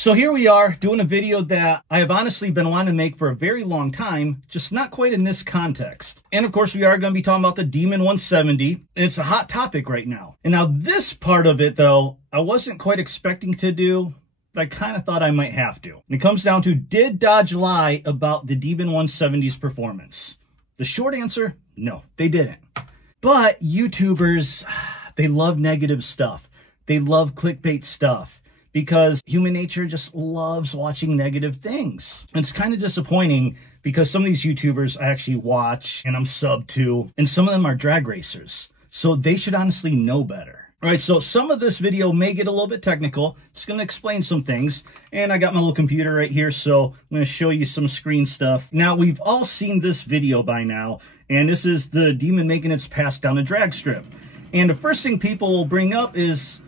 So here we are doing a video that I have honestly been wanting to make for a very long time, just not quite in this context. And of course we are going to be talking about the Demon 170, and it's a hot topic right now. And now this part of it though, I wasn't quite expecting to do, but I kind of thought I might have to. And it comes down to, did Dodge lie about the Demon 170's performance? The short answer, no, they didn't. But YouTubers, they love negative stuff. They love clickbait stuff. Because human nature just loves watching negative things. And it's kind of disappointing because some of these YouTubers I actually watch and I'm sub to, and some of them are drag racers. So they should honestly know better. All right, so some of this video may get a little bit technical. Just going to explain some things. And I got my little computer right here, so I'm going to show you some screen stuff. Now, we've all seen this video by now, and this is the Demon making its pass down a drag strip. And the first thing people will bring up is,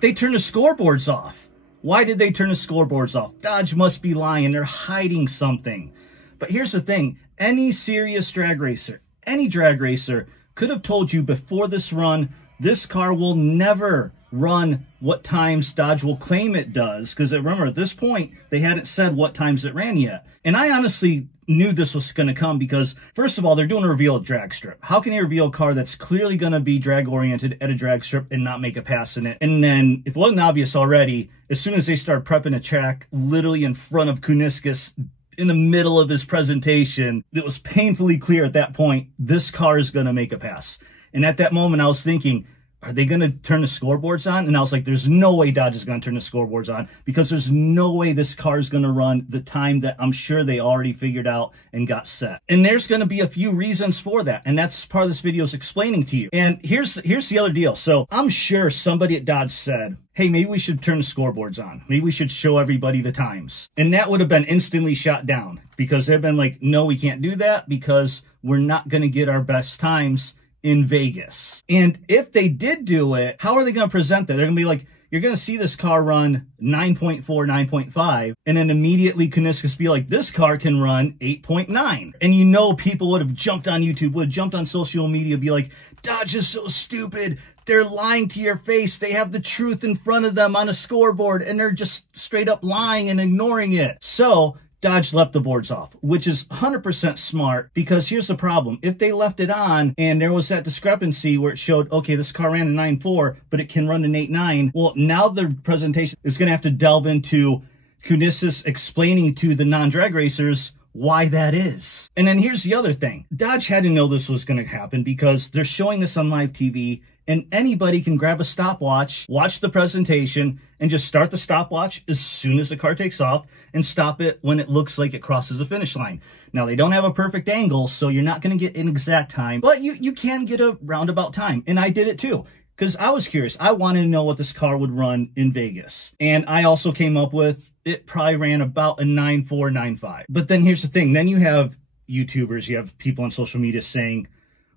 they turn the scoreboards off. Why did they turn the scoreboards off? Dodge must be lying. They're hiding something. But here's the thing. Any serious drag racer, any drag racer could have told you before this run, this car will never run what times Dodge will claim it does. Because remember, at this point, they hadn't said what times it ran yet. And I honestly knew this was going to come because, first of all, they're doing a reveal at drag strip. How can you reveal a car that's clearly going to be drag oriented at a drag strip and not make a pass in it? And then, if it wasn't obvious already, as soon as they start prepping a track literally in front of Kuniskas in the middle of his presentation, it was painfully clear at that point, this car is going to make a pass. And at that moment, I was thinking, are they going to turn the scoreboards on? And I was like, there's no way Dodge is going to turn the scoreboards on because there's no way this car is going to run the time that I'm sure they already figured out and got set. And there's going to be a few reasons for that. And that's part of this video is explaining to you. And here's the other deal. So I'm sure somebody at Dodge said, hey, maybe we should turn the scoreboards on. Maybe we should show everybody the times. And that would have been instantly shot down because they've been like, no, we can't do that because we're not going to get our best times in Vegas. And if they did do it, how are they going to present that? They're going to be like, you're going to see this car run 9.4, 9.5, and then immediately Kuniskas be like, this car can run 8.9. And you know people would have jumped on YouTube, would have jumped on social media, be like, Dodge is so stupid. They're lying to your face. They have the truth in front of them on a scoreboard, and they're just straight up lying and ignoring it. So Dodge left the boards off, which is 100% smart because here's the problem. If they left it on and there was that discrepancy where it showed, okay, this car ran a 9.4, but it can run an 8.9. Well, now the presentation is going to have to delve into Kuniskas explaining to the non-drag racers why that is. And then here's the other thing. Dodge had to know this was going to happen because they're showing this on live TV and anybody can grab a stopwatch, watch the presentation, and just start the stopwatch as soon as the car takes off and stop it when it looks like it crosses the finish line. Now, they don't have a perfect angle, so you're not going to get an exact time, but you can get a roundabout time. And I did it too, because I was curious. I wanted to know what this car would run in Vegas. And I also came up with, it probably ran about a 9.4, 9.5. But then here's the thing. Then you have YouTubers, you have people on social media saying,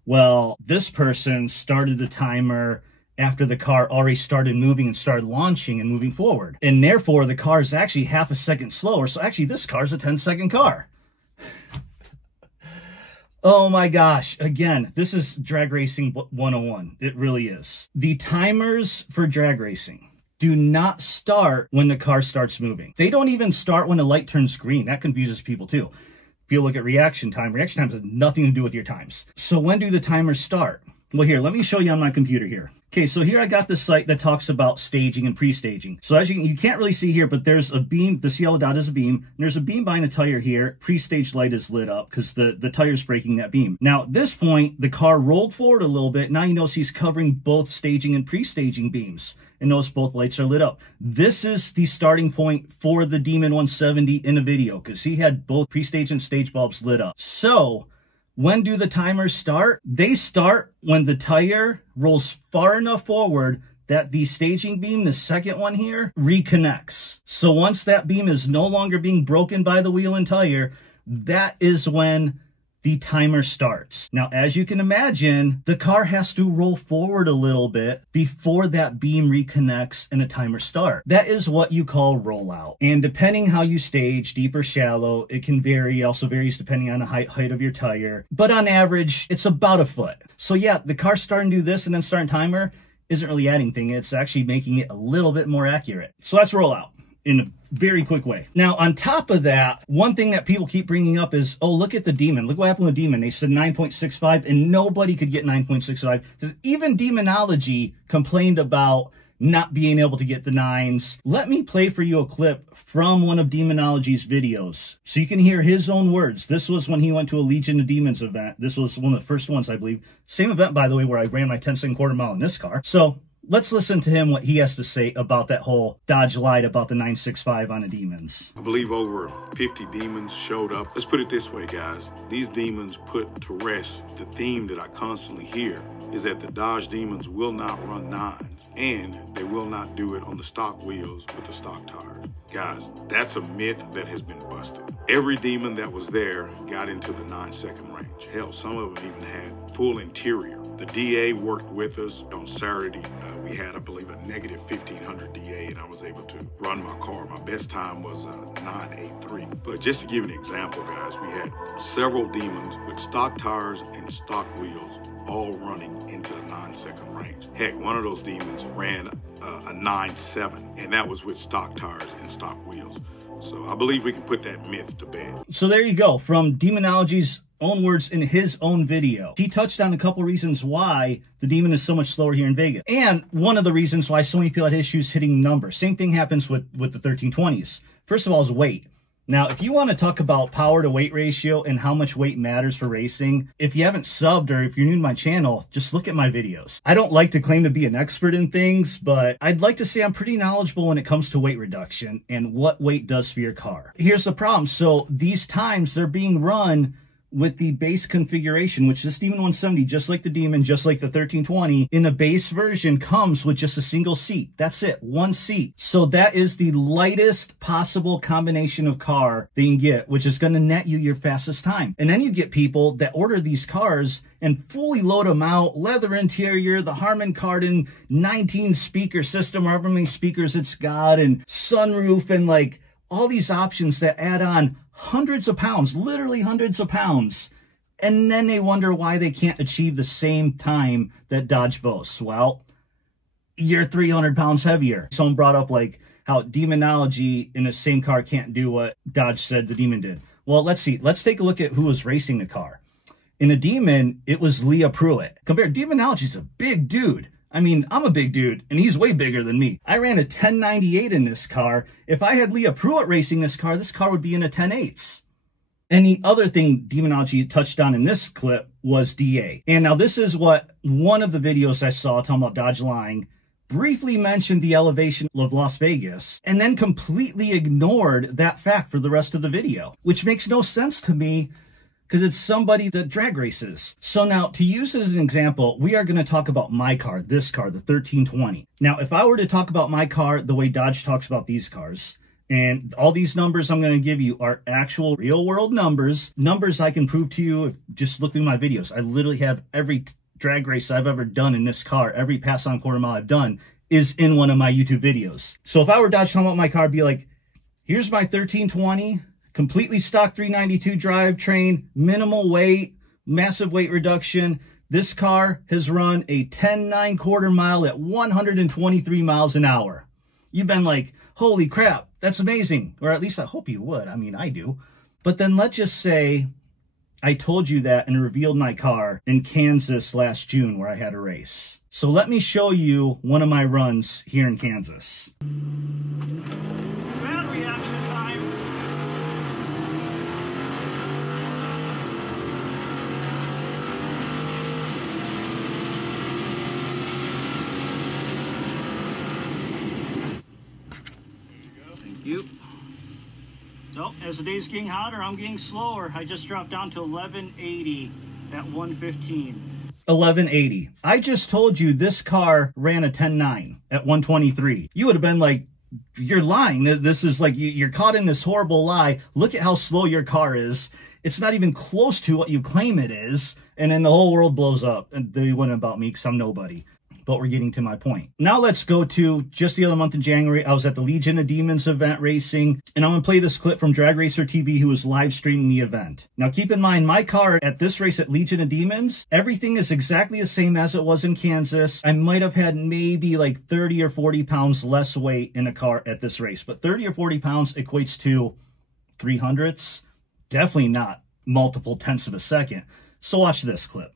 well, this person started the timer after the car already started moving and started launching and moving forward. And therefore, the car is actually half a second slower. So actually, this car is a 10-second car. Oh my gosh. Again, this is drag racing 101. It really is. The timers for drag racing do not start when the car starts moving. They don't even start when the light turns green. That confuses people too. If you look at reaction time has nothing to do with your times. So when do the timers start? Well, here, let me show you on my computer here. Okay, so here I got this site that talks about staging and pre-staging. So as you can't really see here, but there's a beam, the yellow dot is a beam, and there's a beam behind a tire here. Pre-stage light is lit up because the tire's breaking that beam. Now, at this point, the car rolled forward a little bit. Now you notice he's covering both staging and pre-staging beams. And notice both lights are lit up. This is the starting point for the Demon 170 in a video because he had both pre-stage and stage bulbs lit up. So when do the timers start? They start when the tire rolls far enough forward that the staging beam, the second one here, reconnects. So once that beam is no longer being broken by the wheel and tire, that is when the timer starts. Now, as you can imagine, the car has to roll forward a little bit before that beam reconnects and a timer starts. That is what you call rollout. And depending how you stage, deep or shallow, it can vary. It also varies depending on the height of your tire. But on average, it's about a foot. So yeah, the car starting to do this and then starting timer isn't really adding anything. It's actually making it a little bit more accurate. So that's rollout. in a very quick way. Now, on top of that, one thing that people keep bringing up is, oh, look at the Demon. Look what happened with Demon. They said 9.65, and nobody could get 9.65. Even Demonology complained about not being able to get the 9s. Let me play for you a clip from one of Demonology's videos so you can hear his own words. This was when he went to a Legion of Demons event. This was one of the first ones, I believe. Same event, by the way, where I ran my 10-second quarter mile in this car. So let's listen to him, what he has to say about that whole Dodge lied about the 965 on the Demons. I believe over 50 Demons showed up. Let's put it this way, guys. These Demons put to rest the theme that I constantly hear is that the Dodge Demons will not run 9s, and they will not do it on the stock wheels with the stock tires. Guys, that's a myth that has been busted. Every Demon that was there got into the 9-second range. Hell, some of them even had full interior. The DA worked with us on Saturday. We had, I believe, a negative 1500 DA, and I was able to run my car. My best time was 983. But just to give you an example, guys, we had several Demons with stock tires and stock wheels all running into the 9-second range. Heck, one of those Demons ran a 9.7, and that was with stock tires and stock wheels. So I believe we can put that myth to bed. So there you go, from Demonology's own words in his own video. He touched on a couple reasons why the Demon is so much slower here in Vegas. And one of the reasons why so many people had issues hitting numbers. Same thing happens with the 1320s. First of all is weight. Now, if you want to talk about power to weight ratio and how much weight matters for racing, if you haven't subbed or if you're new to my channel, just look at my videos. I don't like to claim to be an expert in things, but I'd like to say I'm pretty knowledgeable when it comes to weight reduction and what weight does for your car. Here's the problem. So these times, they're being run with the base configuration, which this Demon 170, just like the Demon, just like the 1320, in a base version comes with just a single seat. That's it, one seat. So that is the lightest possible combination of car that you can get, which is going to net you your fastest time. And then you get people that order these cars and fully load them out, leather interior, the Harman Kardon 19 speaker system, however many speakers it's got, and sunroof, and like all these options that add on hundreds of pounds, literally hundreds of pounds. And then they wonder why they can't achieve the same time that Dodge boasts. Well, you're 300 pounds heavier. Someone brought up like how Demonology in the same car can't do what Dodge said the Demon did. Well, let's see. Let's take a look at who was racing the car. In a Demon, it was Leah Pruitt. Compare, Demonology's a big dude. I mean, I'm a big dude, and he's way bigger than me. I ran a 1098 in this car. If I had Leah Pruitt racing this car would be in a 10.8. And the other thing Demonology touched on in this clip was DA. And now this is what one of the videos I saw talking about Dodge lying briefly mentioned the elevation of Las Vegas, and then completely ignored that fact for the rest of the video, which makes no sense to me, because it's somebody that drag races. So now, to use it as an example, we are going to talk about my car, this car, the 1320. Now, if I were to talk about my car the way Dodge talks about these cars, and all these numbers I'm going to give you are actual real-world numbers I can prove to you if just look through my videos. I literally have every drag race I've ever done in this car, every pass-on quarter mile I've done is in one of my YouTube videos. So if I were Dodge talking about my car, I'd be like, here's my 1320, completely stock 392 drivetrain, minimal weight, massive weight reduction. This car has run a 10.9 quarter mile at 123 miles an hour. You've been like, holy crap, that's amazing. Or at least I hope you would. I mean, I do. But then let's just say I told you that and revealed my car in Kansas last June where I had a race. So let me show you one of my runs here in Kansas. Bad reaction time. You. So as the day's getting hotter, I'm getting slower. I just dropped down to 1180 at 115. 1180. I just told you this car ran a 10.9 at 123. You would have been like, you're lying. This is like, you're caught in this horrible lie. Look at how slow your car is. It's not even close to what you claim it is. And then the whole world blows up. And they went about me because I'm nobody. but we're getting to my point. Now let's go to just the other month in January. I was at the Legion of Demons event racing, and I'm going to play this clip from Drag Racer TV, who was live streaming the event. Now keep in mind, my car at this race at Legion of Demons, everything is exactly the same as it was in Kansas. I might have had maybe like 30 or 40 pounds less weight in a car at this race, but 30 or 40 pounds equates to 300ths. Definitely not multiple tenths of a second. So watch this clip.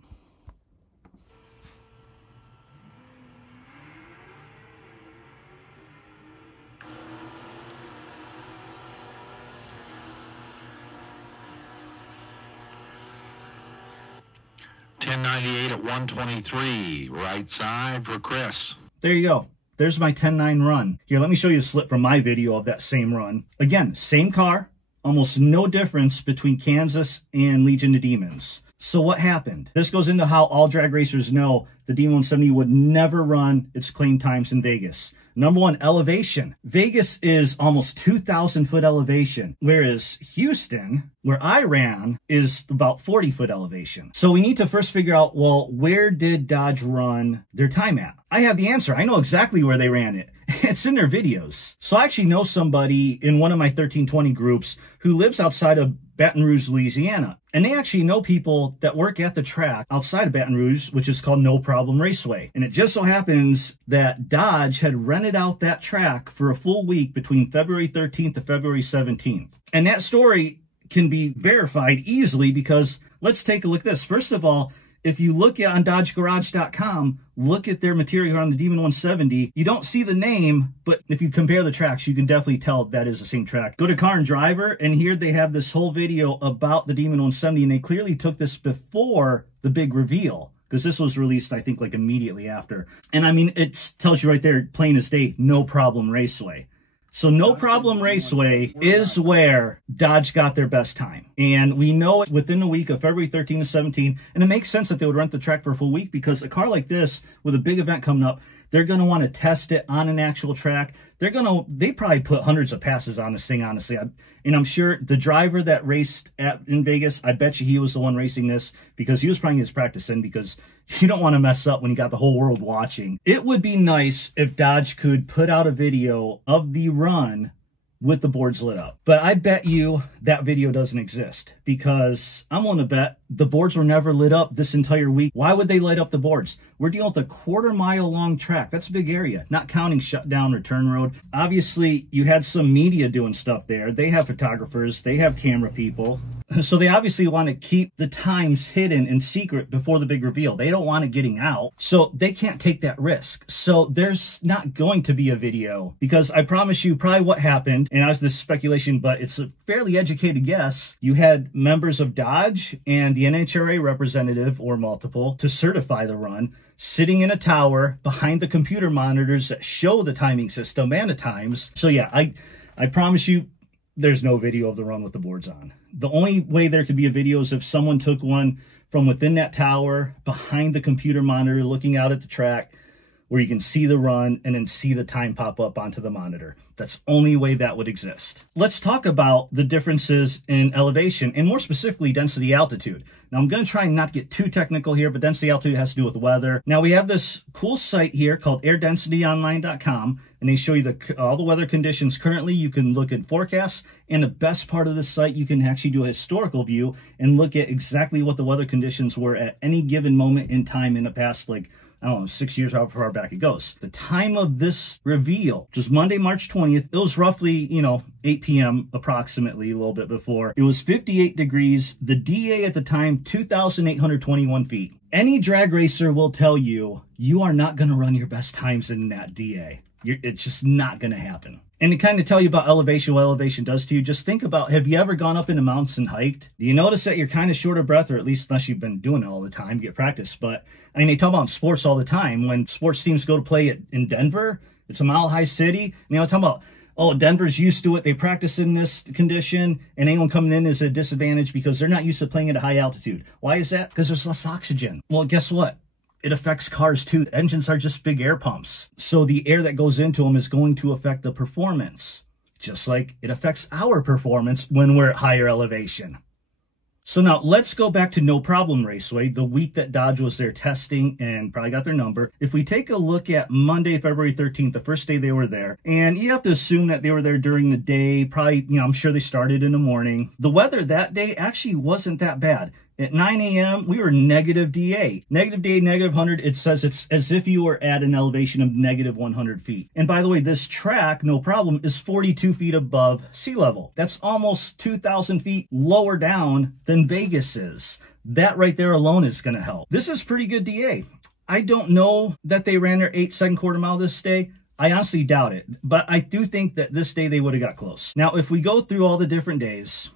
.1098 at 123, right side for Chris. There you go. There's my 10.9 run. Here, let me show you a slip from my video of that same run. Again, same car, almost no difference between Kansas and Legion of Demons. So what happened? This goes into how all drag racers know the Demon 170 would never run its claimed times in Vegas. Number one, elevation. Vegas is almost 2,000 foot elevation, whereas Houston, where I ran, is about 40 foot elevation. So we need to first figure out, well, where did Dodge run their time at? I have the answer. I know exactly where they ran it. It's in their videos. So I actually know somebody in one of my 1320 groups who lives outside of Baton Rouge, Louisiana. And they actually know people that work at the track outside of Baton Rouge, which is called No Problem Raceway. And it just so happens that Dodge had rented out that track for a full week between February 13th to February 17th. And that story can be verified easily because let's take a look at this. First of all, if you look at on DodgeGarage.com, look at their material on the Demon 170, you don't see the name, but if you compare the tracks, you can definitely tell that is the same track. Go to Car and Driver, and here they have this whole video about the Demon 170, and they clearly took this before the big reveal, because this was released, I think, like immediately after. And I mean, it tells you right there, plain as day, No Problem Raceway. So No Problem Raceway is where Dodge got their best time. And we know it within the week of February 13 to 17. And it makes sense that they would rent the track for a full week because a car like this with a big event coming up, they're going to want to test it on an actual track. They probably put hundreds of passes on this thing, honestly. And I'm sure the driver that raced in Vegas, I bet you he was the one racing this because he was probably his practice in because you don't want to mess up when you got the whole world watching. It would be nice if Dodge could put out a video of the run with the boards lit up. But I bet you that video doesn't exist because I'm willing to bet the boards were never lit up this entire week. Why would they light up the boards? We're dealing with a 1/4 mile long track. That's a big area, not counting shutdown return road. Obviously, you had some media doing stuff there. They have photographers, they have camera people. So they obviously want to keep the times hidden and secret before the big reveal. They don't want it getting out. So they can't take that risk. So there's not going to be a video because I promise you probably what happened, and that's this speculation, but it's a fairly educated guess. You had members of Dodge and the NHRA representative or multiple to certify the run sitting in a tower behind the computer monitors that show the timing system and the times. So yeah, I promise you there's no video of the run with the boards on. The only way there could be a video is if someone took one from within that tower behind the computer monitor looking out at the track where you can see the run and then see the time pop up onto the monitor. That's the only way that would exist. Let's talk about the differences in elevation and more specifically density altitude. Now I'm going to try and not get too technical here, but density altitude has to do with weather. Now we have this cool site here called airdensityonline.com, and they show you all the weather conditions currently. You can look at forecasts, and the best part of this site, you can actually do a historical view and look at exactly what the weather conditions were at any given moment in time in the past, like, I don't know, 6 years, however far back it goes. The time of this reveal, which is Monday, March 20th, it was roughly, 8 p.m. approximately, a little bit before. It was 58 degrees. The DA at the time, 2,821 feet. Any drag racer will tell you, you are not going to run your best times in that DA. It's just not going to happen. And to kind of tell you about elevation, what elevation does to you, just think about, have you ever gone up in the mountains and hiked? Do you notice that you're kind of short of breath, or at least unless you've been doing it all the time, get practice. But I mean, they talk about sports all the time. When sports teams go to play in Denver, it's a mile-high city. And they talk about, oh, Denver's used to it. They practice in this condition, and anyone coming in is at a disadvantage because they're not used to playing at a high altitude. Why is that? Because there's less oxygen. Well, guess what? It affects cars too. Engines are just big air pumps. So the air that goes into them is going to affect the performance, just like it affects our performance when we're at higher elevation. So now let's go back to No Problem Raceway, the week that Dodge was there testing and probably got their number. If we take a look at Monday, February 13th, the first day they were there, and you have to assume that they were there during the day, probably, I'm sure they started in the morning. The weather that day actually wasn't that bad. At 9 a.m., we were negative DA. Negative DA, negative 100, it says it's as if you were at an elevation of negative 100 feet. And by the way, this track, No Problem, is 42 feet above sea level. That's almost 2,000 feet lower down than Vegas is. That right there alone is going to help. This is pretty good DA. I don't know that they ran their 8-second quarter mile this day. I honestly doubt it. But I do think that this day they would have got close. Now, if we go through all the different days,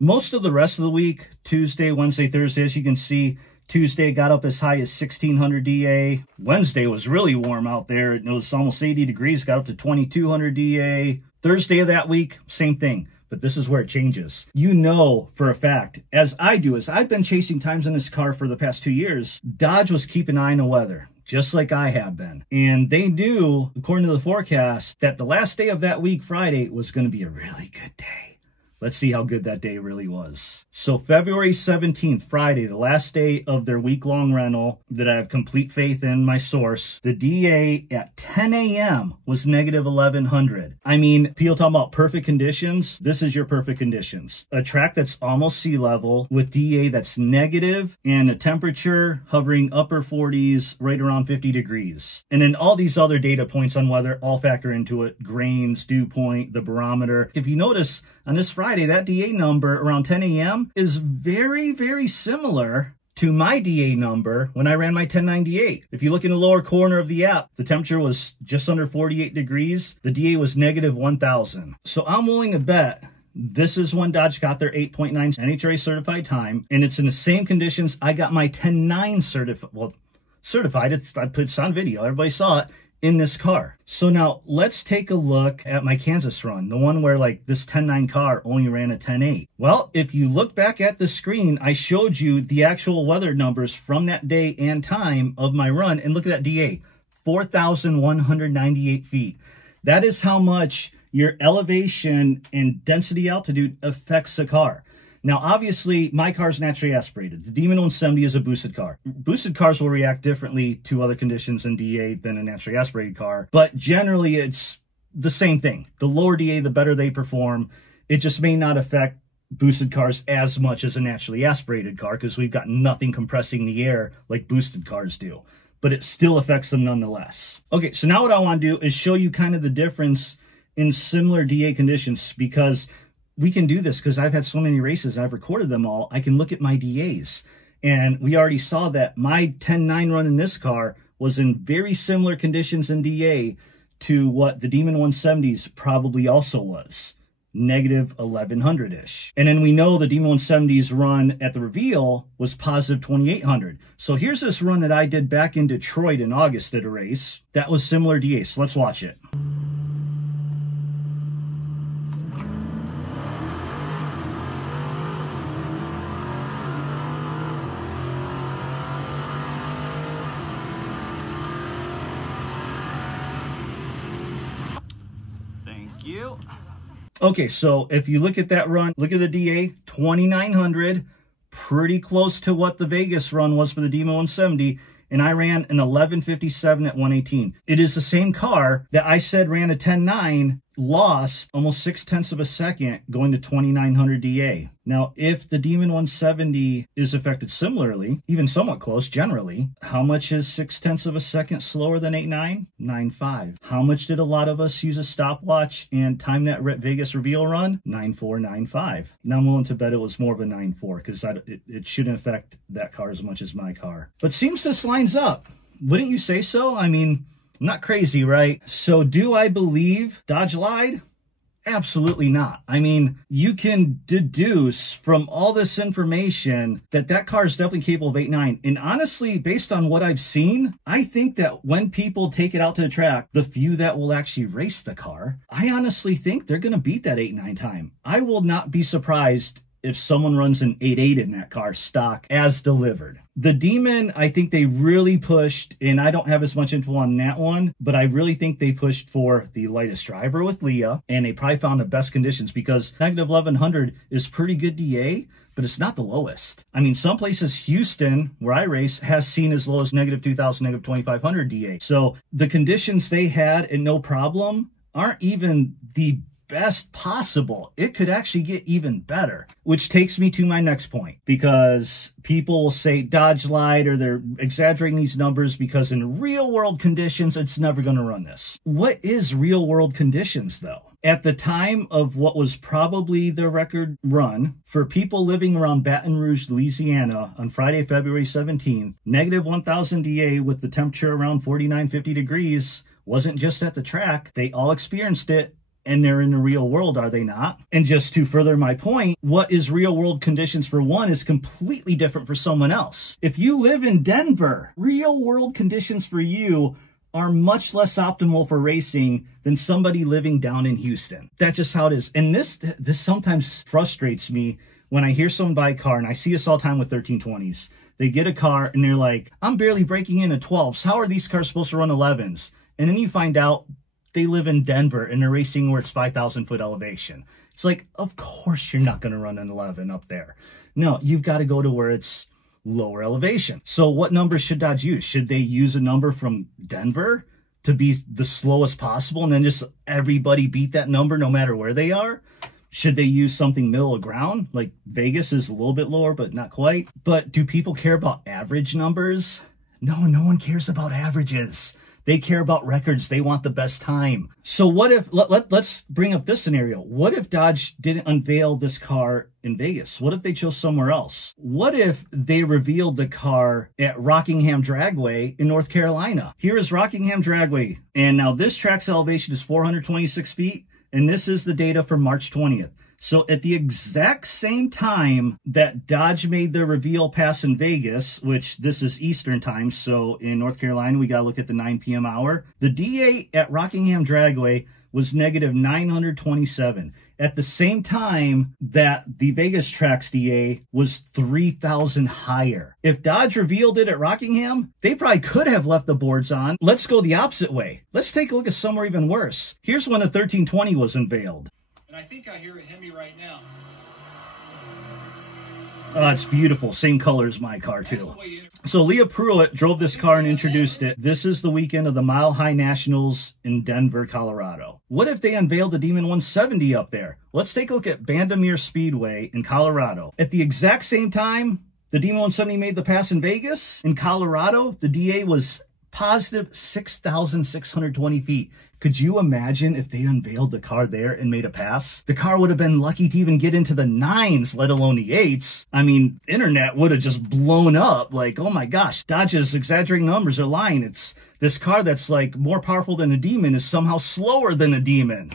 most of the rest of the week, Tuesday, Wednesday, Thursday, as you can see, Tuesday got up as high as 1,600 DA. Wednesday was really warm out there. It was almost 80 degrees, got up to 2,200 DA. Thursday of that week, same thing. But this is where it changes. You know for a fact, as I do, as I've been chasing times in this car for the past 2 years, Dodge was keeping an eye on the weather, just like I have been. And they knew, according to the forecast, that the last day of that week, Friday, was going to be a really good day. Let's see how good that day really was. So February 17th, Friday, the last day of their week-long rental that I have complete faith in my source, the DA at 10 a.m. was negative 1,100. I mean, people talking about perfect conditions. This is your perfect conditions. A track that's almost sea level with DA that's negative and a temperature hovering upper 40s, right around 50 degrees. And then all these other data points on weather all factor into it. Grains, dew point, the barometer. If you notice, on this Friday, that DA number around 10 a.m. is very, very similar to my DA number when I ran my 1098. If you look in the lower corner of the app, the temperature was just under 48 degrees. The DA was negative 1,000. So I'm willing to bet this is when Dodge got their 8.9 NHRA certified time, and it's in the same conditions I got my 10.9 certified. Well, certified, I put it on video. Everybody saw it. In this car. So now let's take a look at my Kansas run, the one where like this 10.9 car only ran a 10.8. Well, if you look back at the screen, I showed you the actual weather numbers from that day and time of my run, and look at that DA, 4,198 feet. That is how much your elevation and density altitude affects the car. Now, obviously, my car is naturally aspirated. The Demon 170 is a boosted car. Boosted cars will react differently to other conditions in DA than a naturally aspirated car, but generally it's the same thing. The lower DA, the better they perform. It just may not affect boosted cars as much as a naturally aspirated car because we've got nothing compressing the air like boosted cars do, but it still affects them nonetheless. Okay, so now what I want to do is show you kind of the difference in similar DA conditions, because we can do this because I've had so many races, I've recorded them all. I can look at my DAs. And we already saw that my 10.9 run in this car was in very similar conditions in DA to what the Demon 170s probably also was. Negative 1,100-ish. And then we know the Demon 170's run at the reveal was positive 2,800. So here's this run that I did back in Detroit in August at a race. That was similar DA. So let's watch it. Okay, so if you look at that run, look at the DA, 2,900, pretty close to what the Vegas run was for the Demon 170, and I ran an 11:57 at 118. It is the same car that I said ran a 10.9, lost almost 0.6 of a second going to 2,900 DA. Now, if the Demon 170 is affected similarly, even somewhat close generally, how much is 0.6 of a second slower than 8.9? 9.5. How much did a lot of us use a stopwatch and time that Vegas reveal run? 9.495. Now I'm willing to bet it was more of a 9.4 because it shouldn't affect that car as much as my car. But seems this lines up. Wouldn't you say so? I mean, I'm not crazy, right? So do I believe Dodge lied? Absolutely not. I mean, you can deduce from all this information that that car is definitely capable of 8.9. And honestly, based on what I've seen, I think that when people take it out to the track, the few that will actually race the car, I honestly think they're going to beat that 8.9 time. I will not be surprised if someone runs an 8.8 in that car stock as delivered. The Demon, I think they really pushed, and I don't have as much info on that one, but I really think they pushed for the lightest driver with Leah, and they probably found the best conditions because negative 1100 is pretty good DA, but it's not the lowest. I mean, some places, Houston, where I race, has seen as low as negative 2000, negative 2500 DA. So the conditions they had and no problem aren't even the best possible. It could actually get even better, which takes me to my next point, because people will say Dodge lied or they're exaggerating these numbers because in real world conditions, it's never going to run this. What is real world conditions though? At the time of what was probably the record run, for people living around Baton Rouge, Louisiana on Friday, February 17th, negative 1000 DA with the temperature around 49, 50 degrees wasn't just at the track. They all experienced it, and they're in the real world, are they not? And just to further my point, what is real world conditions for one is completely different for someone else. If you live in Denver, real world conditions for you are much less optimal for racing than somebody living down in Houston. That's just how it is. And this sometimes frustrates me when I hear someone buy a car, and I see this all the time with 1320s. They get a car and they're like, I'm barely breaking into 12s. How are these cars supposed to run 11s? And then you find out they live in Denver and they're racing where it's 5,000 foot elevation. It's like, of course you're not going to run an 11 up there. No, you've got to go to where it's lower elevation. So what numbers should Dodge use? Should they use a number from Denver to be the slowest possible and then just everybody beat that number no matter where they are? Should they use something middle of ground? Like Vegas is a little bit lower, but not quite. But do people care about average numbers? No, no one cares about averages. They care about records. They want the best time. So what if, let's bring up this scenario. What if Dodge didn't unveil this car in Vegas? What if they chose somewhere else? What if they revealed the car at Rockingham Dragway in North Carolina? Here is Rockingham Dragway. And now this track's elevation is 426 feet. And this is the data for March 20th. So at the exact same time that Dodge made their reveal pass in Vegas, which this is Eastern time, so in North Carolina, we got to look at the 9 p.m. hour. The DA at Rockingham Dragway was negative 927. At the same time that the Vegas track's DA was 3,000 higher. If Dodge revealed it at Rockingham, they probably could have left the boards on. Let's go the opposite way. Let's take a look at somewhere even worse. Here's when the 1320 was unveiled. And I think I hear a Hemi right now. Oh, it's beautiful. Same color as my car, too. So Leah Pruitt drove this car and introduced it. This is the weekend of the Mile High Nationals in Denver, Colorado. What if they unveiled the Demon 170 up there? Let's take a look at Bandamere Speedway in Colorado. At the exact same time the Demon 170 made the pass in Vegas, in Colorado, the DA was positive 6,620 feet. Could you imagine if they unveiled the car there and made a pass? The car would have been lucky to even get into the 9s, let alone the 8s. I mean, internet would have just blown up. Like, oh my gosh, Dodge is exaggerating numbers or lying. It's this car that's like more powerful than a Demon is somehow slower than a Demon.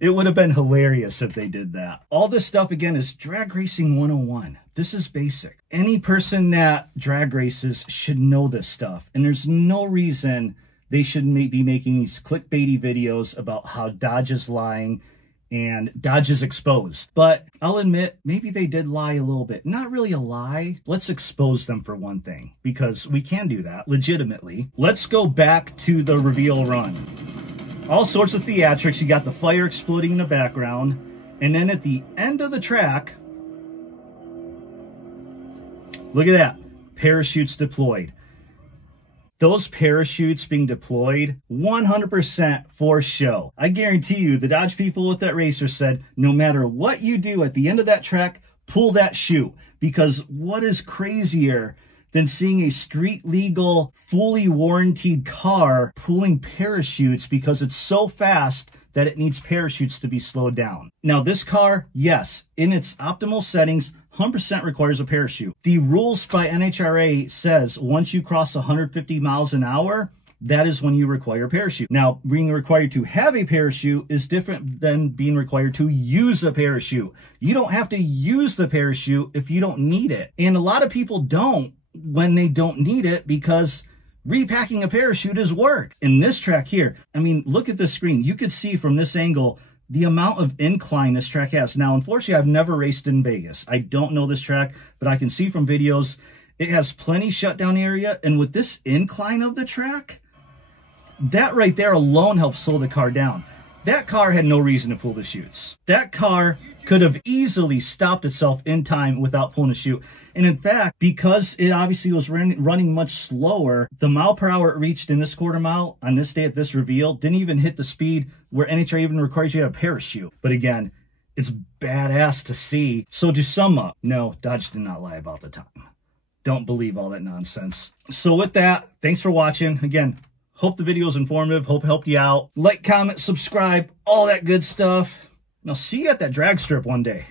It would have been hilarious if they did that. All this stuff, again, is drag racing 101. This is basic. Any person that drag races should know this stuff. And there's no reason they shouldn't be making these clickbaity videos about how Dodge is lying and Dodge is exposed. But I'll admit, maybe they did lie a little bit. Not really a lie. Let's expose them for one thing, because we can do that legitimately. Let's go back to the reveal run. All sorts of theatrics. You got the fire exploding in the background. And then at the end of the track, look at that. Parachutes deployed. Those parachutes being deployed, 100% for show. I guarantee you, the Dodge people with that racer said, no matter what you do at the end of that track, pull that chute. Because what is crazier than seeing a street legal, fully warranted car pulling parachutes because it's so fast that it needs parachutes to be slowed down? Now, this car, yes, in its optimal settings, 100% requires a parachute. The rules by NHRA says once you cross 150 miles an hour, that is when you require a parachute. Now, being required to have a parachute is different than being required to use a parachute. You don't have to use the parachute if you don't need it. And a lot of people don't when they don't need it, because repacking a parachute is work. In this track here, I mean, look at the screen. You could see from this angle the amount of incline this track has. Now, unfortunately, I've never raced in Vegas. I don't know this track, but I can see from videos it has plenty shutdown area. And with this incline of the track, that right there alone helps slow the car down. That car had no reason to pull the chutes. That car could have easily stopped itself in time without pulling a chute. And in fact, because it obviously was running much slower, the mile per hour it reached in this quarter mile on this day at this reveal didn't even hit the speed where NHRA even requires you to have a parachute. But again, it's badass to see. So to sum up, no, Dodge did not lie about the time. Don't believe all that nonsense. So with that, thanks for watching. Again, hope the video was informative. Hope it helped you out. Like, comment, subscribe, all that good stuff. And I'll see you at that drag strip one day.